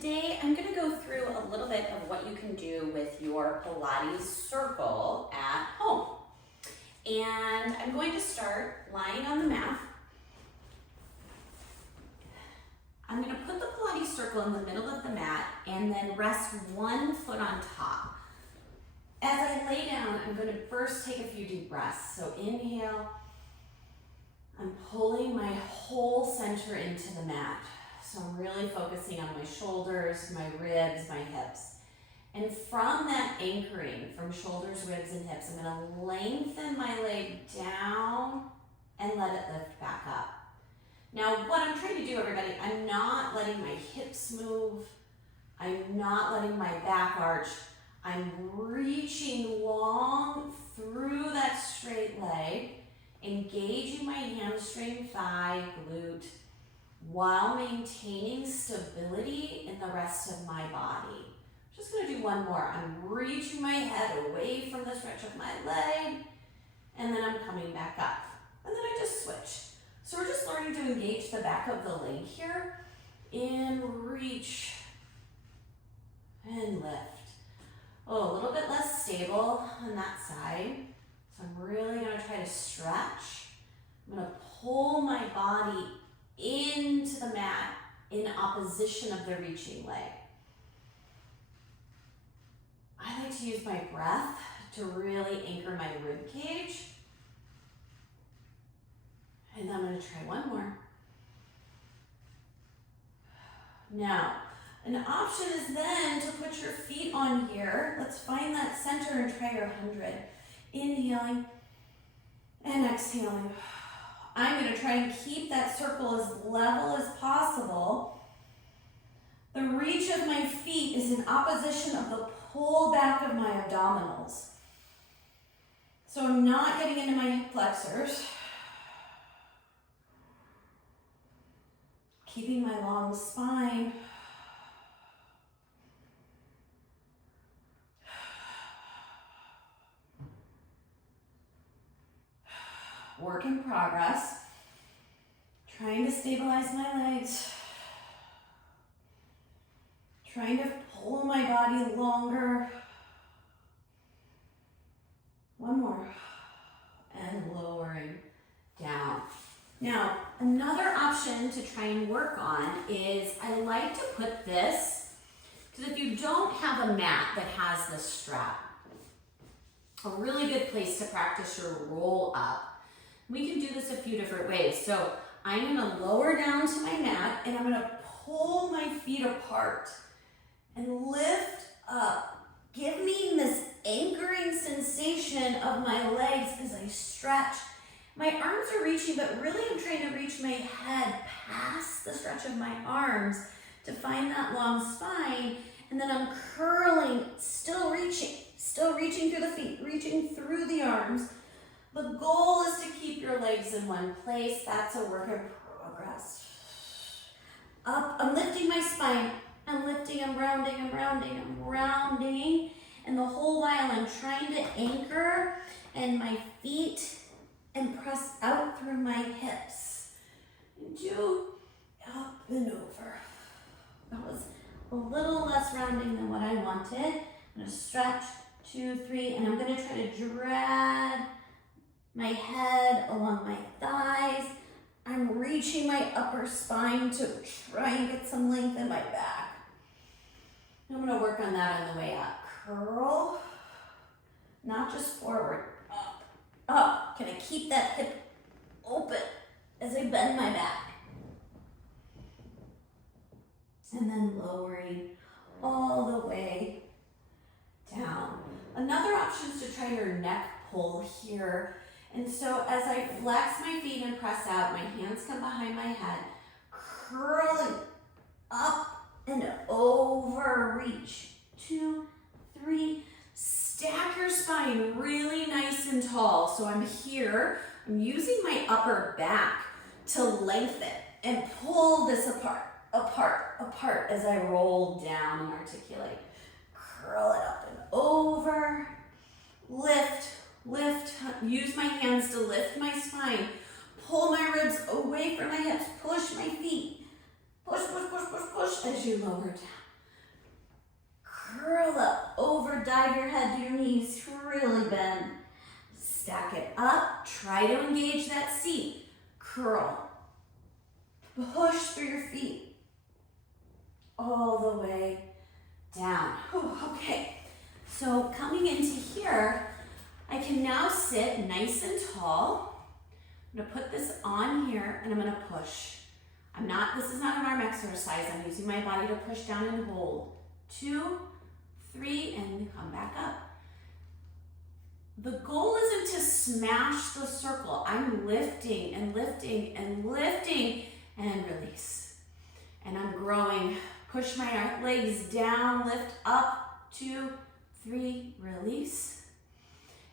Today I'm going to go through a little bit of what you can do with your Pilates circle at home. And I'm going to start lying on the mat. I'm going to put the Pilates circle in the middle of the mat and then rest one foot on top. As I lay down, I'm going to first take a few deep breaths. So inhale, I'm pulling my whole center into the mat. So I'm really focusing on my shoulders, my ribs, my hips. And from that anchoring, from shoulders, ribs, and hips, I'm gonna lengthen my leg down and let it lift back up. Now, what I'm trying to do, everybody, I'm not letting my hips move. I'm not letting my back arch. I'm reaching long through that straight leg, engaging my hamstring, thigh, glute, while maintaining stability in the rest of my body. Just gonna do one more. I'm reaching my head away from the stretch of my leg, and then I'm coming back up. And then I just switch. So we're just learning to engage the back of the leg here. In, reach, and lift. Oh, a little bit less stable on that side. So I'm really gonna try to stretch. I'm gonna pull my body into the mat in opposition of the reaching leg. I like to use my breath to really anchor my rib cage. And I'm going to try one more. Now, an option is then to put your feet on here. Let's find that center and try your 100. Inhaling and exhaling. I'm going to try and keep that circle as level as possible. The reach of my feet is in opposition of the pull back of my abdominals. So I'm not getting into my hip flexors. Keeping my long spine. Work in progress. Trying to stabilize my legs. Trying to pull my body longer. One more. And lowering down. Now, another option to try and work on is I like to put this, because if you don't have a mat that has this strap, a really good place to practice your roll up. We can do this a few different ways. So I'm gonna lower down to my mat and I'm gonna pull my feet apart and lift up. Give me this anchoring sensation of my legs as I stretch. My arms are reaching, but really I'm trying to reach my head past the stretch of my arms to find that long spine. And then I'm curling, still reaching through the feet, reaching through the arms. The goal is to keep your legs in one place. That's a work in progress. Up, I'm lifting my spine. I'm lifting, I'm rounding, I'm rounding, I'm rounding. And the whole while I'm trying to anchor and my feet and press out through my hips. And do up and over. That was a little less rounding than what I wanted. I'm gonna stretch, 2, 3, and I'm gonna try to drag my head along my thighs. I'm reaching my upper spine to try and get some length in my back. I'm gonna work on that on the way up. Curl, not just forward, up, up. Can I keep that hip open as I bend my back? And then lowering all the way down. Another option is to try your neck pull here. And so as I flex my feet and press out, my hands come behind my head, curling up and over, reach. 2, 3, stack your spine really nice and tall. So I'm here, I'm using my upper back to lengthen and pull this apart, apart, apart as I roll down and articulate. Curl it up and over, lift, lift, use my hands to lift my spine, pull my ribs away from my hips, push my feet, push, push, push, push, push as you lower down. curl up, over, dive your head to your knees, really bend. Stack it up, try to engage that seat. Curl, push through your feet, all the way down. Whew, okay, so coming into here, I can now sit nice and tall. I'm gonna put this on here and I'm gonna push. This is not an arm exercise. I'm using my body to push down and hold. 2, 3, and come back up. The goal isn't to smash the circle. I'm lifting and lifting and lifting and release. And I'm growing. Push my legs down, lift up, 2, 3, release,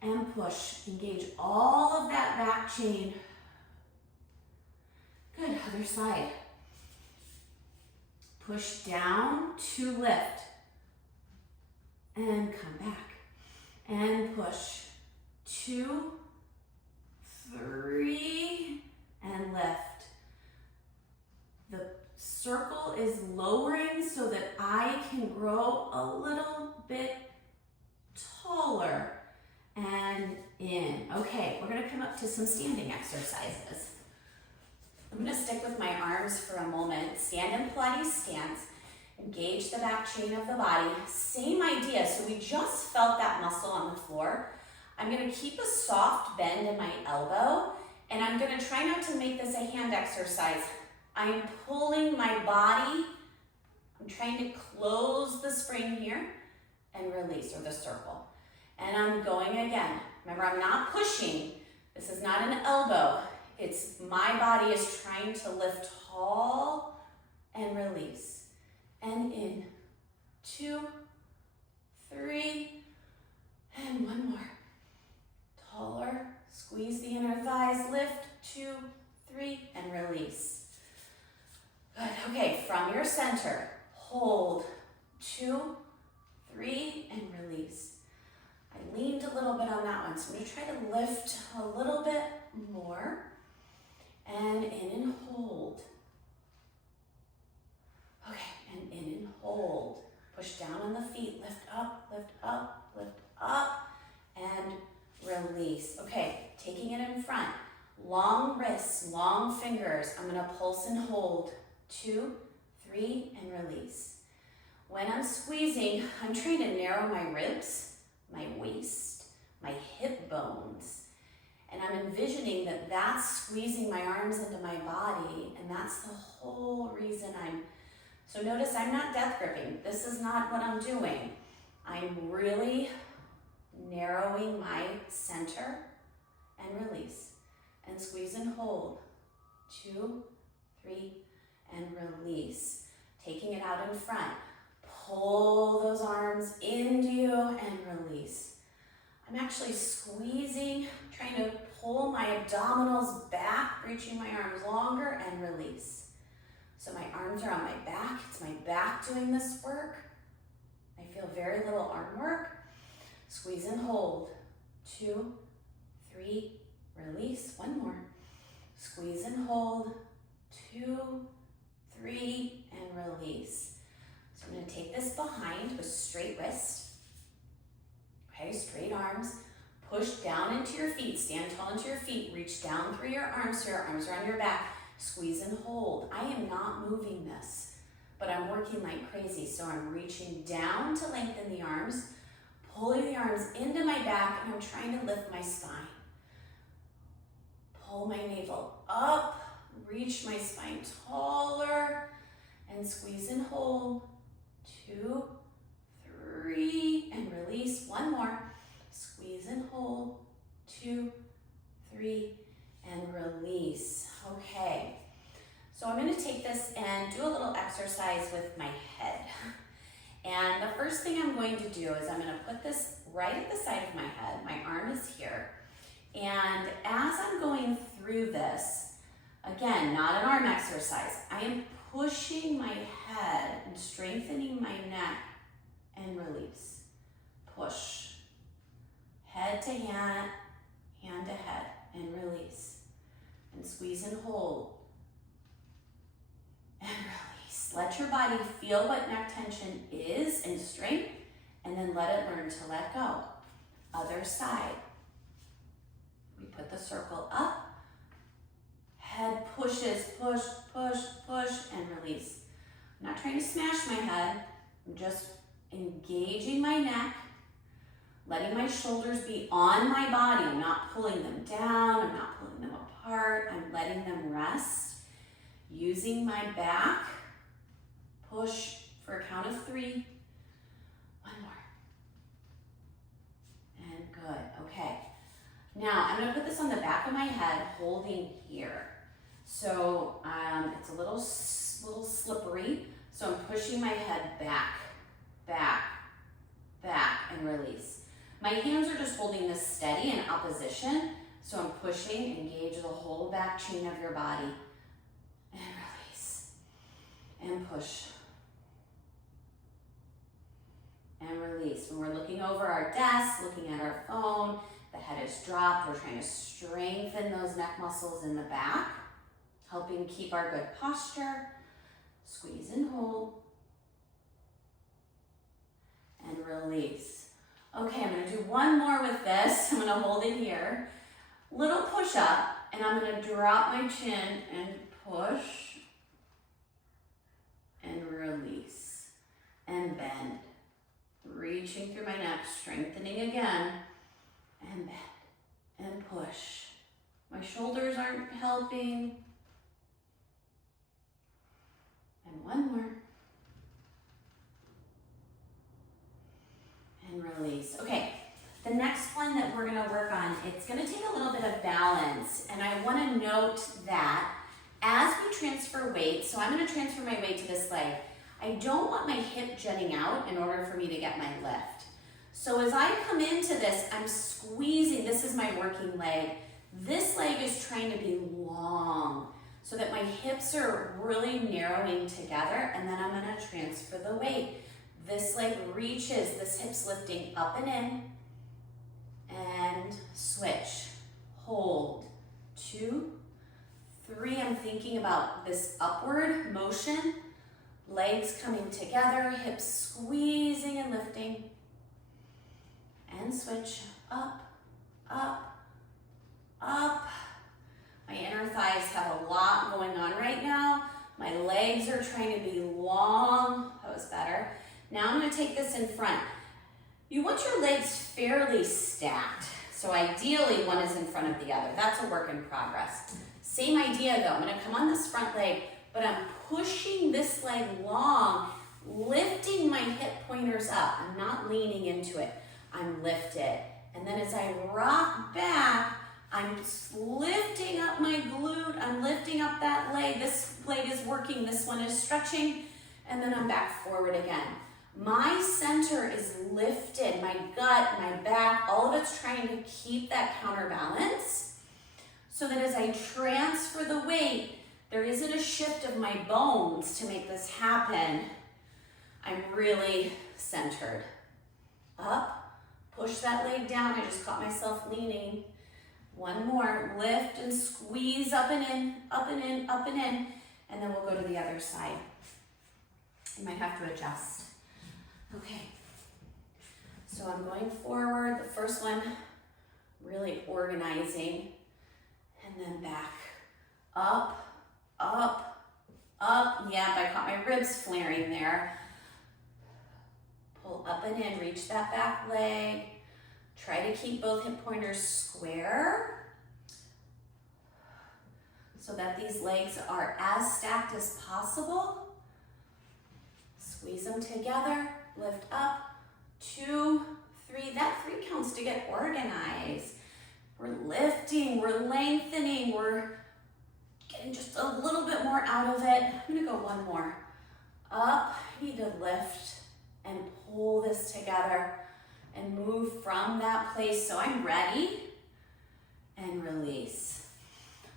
and push. Engage all of that back chain. Good, other side. Push down to lift, and come back, and push, 2, 3, and lift. The circle is lowering so that I can grow a little bit taller, and in. Okay, we're gonna come up to some standing exercises. I'm gonna stick with my arms for a moment. Stand in Pilates stance. Engage the back chain of the body. Same idea, so we just felt that muscle on the floor. I'm gonna keep a soft bend in my elbow, and I'm gonna try not to make this a hand exercise. I'm pulling my body. I'm trying to close the spring here and release, or the circle. And I'm going again. Remember, I'm not pushing. This is not an elbow. It's my body is trying to lift tall and release. And in, 2, 3, and one more. Taller, squeeze the inner thighs, lift, 2, 3, and release. Good, okay, from your center, hold, 2, 3, and release. I leaned a little bit on that one, so I'm gonna try to lift a little bit more. And in and hold. Okay, and in and hold. Push down on the feet, lift up, lift up, lift up, and release. Okay, taking it in front. Long wrists, long fingers. I'm gonna pulse and hold. 2, 3, and release. When I'm squeezing, I'm trying to narrow my ribs, my waist, my hip bones. And I'm envisioning that that's squeezing my arms into my body, and that's the whole reason so notice I'm not death gripping. This is not what I'm doing. I'm really narrowing my center and release, and squeeze and hold. 2, 3, and release. Taking it out in front. Pull those arms into you and release. I'm actually squeezing, trying to pull my abdominals back, reaching my arms longer, and release. So my arms are on my back. It's my back doing this work. I feel very little arm work. Squeeze and hold. 2, 3, release. One more. Squeeze and hold. 2, 3, and release. So I'm going to take this behind with straight wrist. Okay, straight arms. Push down into your feet. Stand tall into your feet. Reach down through your arms so your arms are on your back. Squeeze and hold. I am not moving this, but I'm working like crazy. So I'm reaching down to lengthen the arms, pulling the arms into my back, and I'm trying to lift my spine. Pull my navel up, reach my spine taller, and squeeze and hold. 2, 3, and release. One more. Squeeze and hold. 2, 3, and release. Okay, so I'm going to take this and do a little exercise with my head. And the first thing I'm going to do is I'm going to put this right at the side of my head. My arm is here. And as I'm going through this, again, not an arm exercise, I am pushing my head and strengthening my neck and release. Push. Head to hand, hand to head, and release. And squeeze and hold. And release. Let your body feel what neck tension is and strength, and then let it learn to let go. Other side. We put the circle up, head pushes, push, push, push, and release. I'm not trying to smash my head, I'm just engaging my neck, letting my shoulders be on my body. I'm not pulling them down, I'm not pulling them apart, I'm letting them rest. Using my back, push for a count of 3. One more. And good, okay. Now, I'm gonna put this on the back of my head, holding here. So it's a little slippery, so I'm pushing my head back, back, back, and release. My hands are just holding this steady in opposition, so I'm pushing, engage the whole back chain of your body, and release, and push, and release. When we're looking over our desk, looking at our phone, the head is dropped, we're trying to strengthen those neck muscles in the back, helping keep our good posture. Squeeze and hold, and release. Okay, I'm gonna do one more with this. I'm gonna hold it here. Little push up, and I'm gonna drop my chin and push, and release, and bend. Reaching through my neck, strengthening again, and bend, and push. My shoulders aren't helping. And one more. And release. Okay, the next one that we're gonna work on, it's gonna take a little bit of balance. And I wanna note that as we transfer weight, so I'm gonna transfer my weight to this leg, I don't want my hip jutting out in order for me to get my lift. So as I come into this, I'm squeezing, this is my working leg. This leg is trying to be long, so that my hips are really narrowing together, and then I'm gonna transfer the weight. This leg reaches, this hip's lifting up and in, and switch, hold, 2, 3, I'm thinking about this upward motion, legs coming together, hips squeezing and lifting, and switch, up, up, up. My inner thighs have a lot going on right now. My legs are trying to be long. That was better. Now I'm gonna take this in front. You want your legs fairly stacked. So ideally one is in front of the other. That's a work in progress. Same idea though. I'm gonna come on this front leg, but I'm pushing this leg long, lifting my hip pointers up. I'm not leaning into it. I'm lifted. And then as I rock back, I'm lifting up my glute, I'm lifting up that leg. This leg is working, this one is stretching, and then I'm back forward again. My center is lifted, my gut, my back, all of it's trying to keep that counterbalance so that as I transfer the weight, there isn't a shift of my bones to make this happen. I'm really centered. Up, push that leg down. I just caught myself leaning. One more, lift and squeeze up and in, up and in, up and in, and then we'll go to the other side. You might have to adjust. Okay, so I'm going forward. The first one, really organizing, and then back, up, up, up. Yep, I caught my ribs flaring there. Pull up and in, reach that back leg. Try to keep both hip pointers square so that these legs are as stacked as possible. Squeeze them together, lift up, 2, 3. That 3 counts to get organized. We're lifting, we're lengthening, we're getting just a little bit more out of it. I'm gonna go one more. Up, I need to lift and pull this together and move from that place. So I'm ready, and release.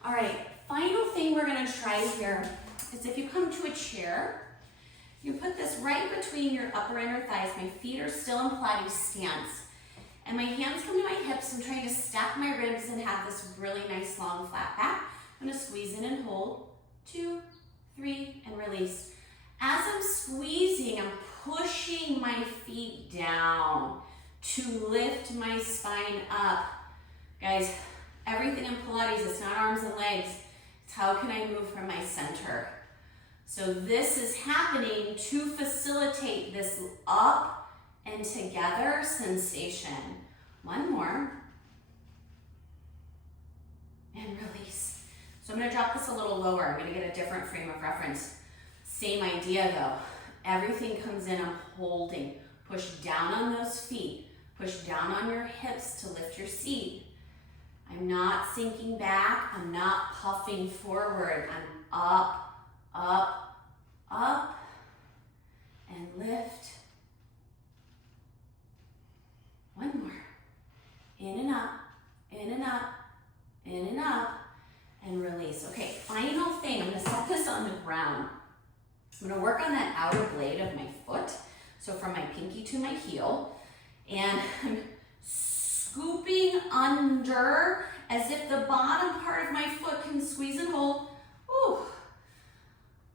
All right, final thing we're gonna try here is if you come to a chair, you put this right between your upper inner thighs. My feet are still in Pilates stance. And my hands come to my hips. I'm trying to stack my ribs and have this really nice long flat back. I'm gonna squeeze in and hold. 2, 3, and release. As I'm squeezing, I'm pushing my feet down to lift my spine up. Guys, everything in Pilates, it's not arms and legs. It's how can I move from my center. So this is happening to facilitate this up and together sensation. One more. And release. So I'm gonna drop this a little lower. I'm gonna get a different frame of reference. Same idea though. Everything comes in, I'm holding. Push down on those feet. Push down on your hips to lift your seat. I'm not sinking back. I'm not puffing forward. I'm up, up, up, and lift. One more. In and up, in and up, in and up, and release. Okay, final thing. I'm gonna set this on the ground. I'm gonna work on that outer blade of my foot. So from my pinky to my heel. And I'm scooping under as if the bottom part of my foot can squeeze and hold. Ooh.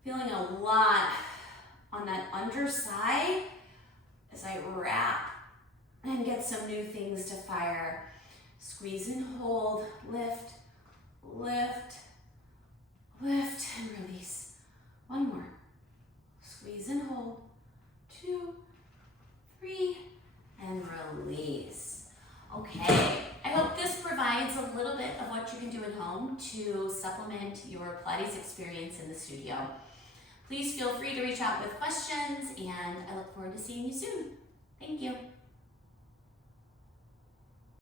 Feeling a lot on that underside as I wrap and get some new things to fire. Squeeze and hold, lift, lift, lift, and release. One more. Squeeze and hold. 2, 3, and release. Okay, I hope this provides a little bit of what you can do at home to supplement your Pilates experience in the studio. Please feel free to reach out with questions, and I look forward to seeing you soon. Thank you.